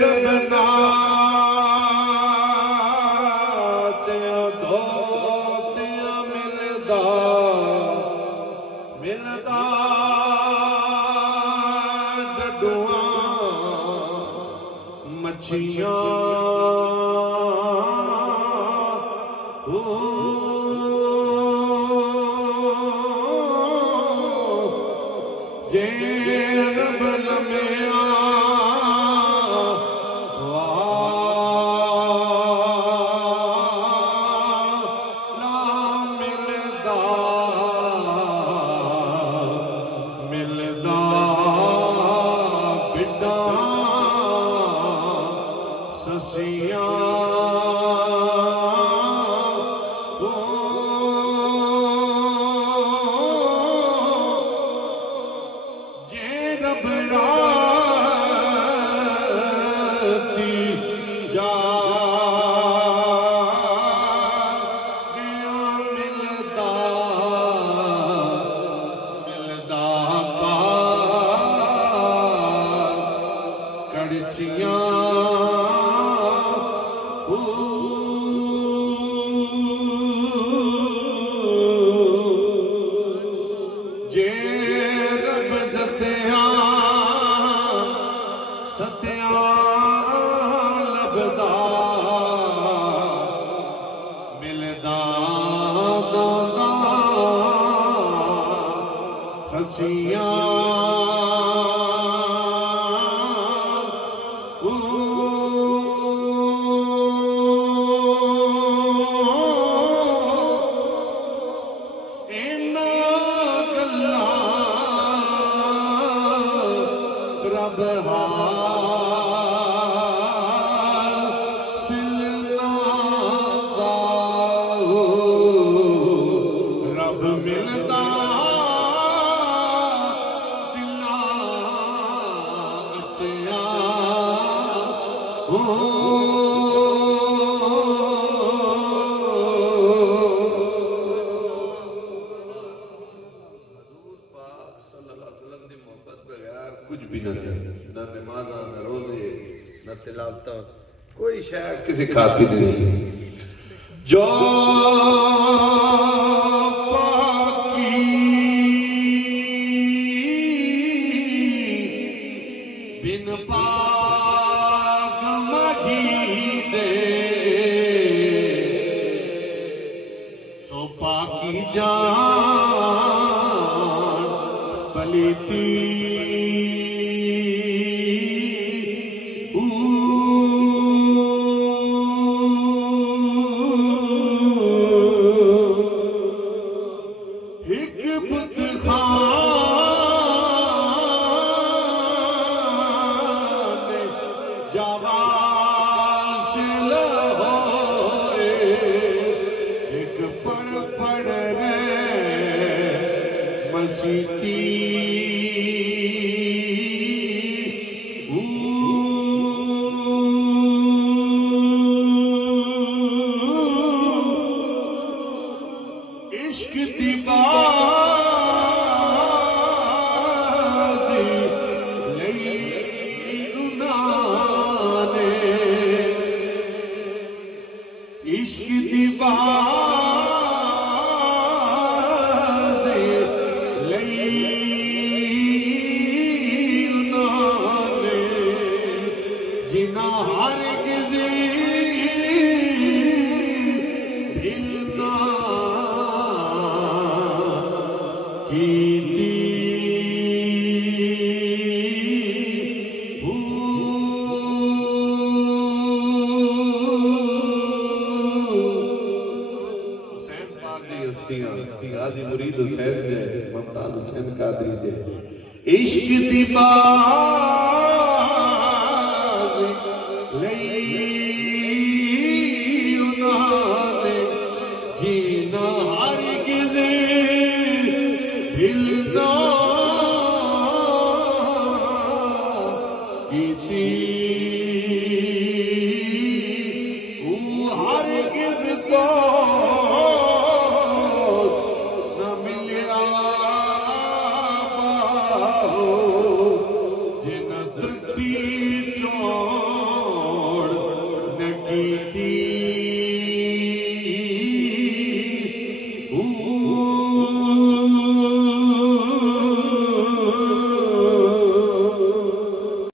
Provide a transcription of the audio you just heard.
रबना धोतिया मिलदा मिलदा डडुआ मछियां जे रब लमिया ना मिलदा मिलदा बिड़ा ससियां जे रब जतिया सतिया लभदा मिलदा दादा खसियां रब सिलना रब मिलदा दिला अचिया कुछ भी न ना नमाज़ा न रोजे न तिलावता कोई शायद किसी खातिर नहीं जो पाकी बिन पाक मगी दे सो पाकी जान पलीती इश्क दी बाजी लई उन्हाने इश्क दी बाजी लई उन्हाने जिना हर गिज़ी दिलना गाजी मुरीद हुसैन जे मुमताज हुसैन कादरी जे इश्क दी बाज़ लई उन्हाने जीना हर गिज़े हिलना कीती हर गिज़ तो जिना ओ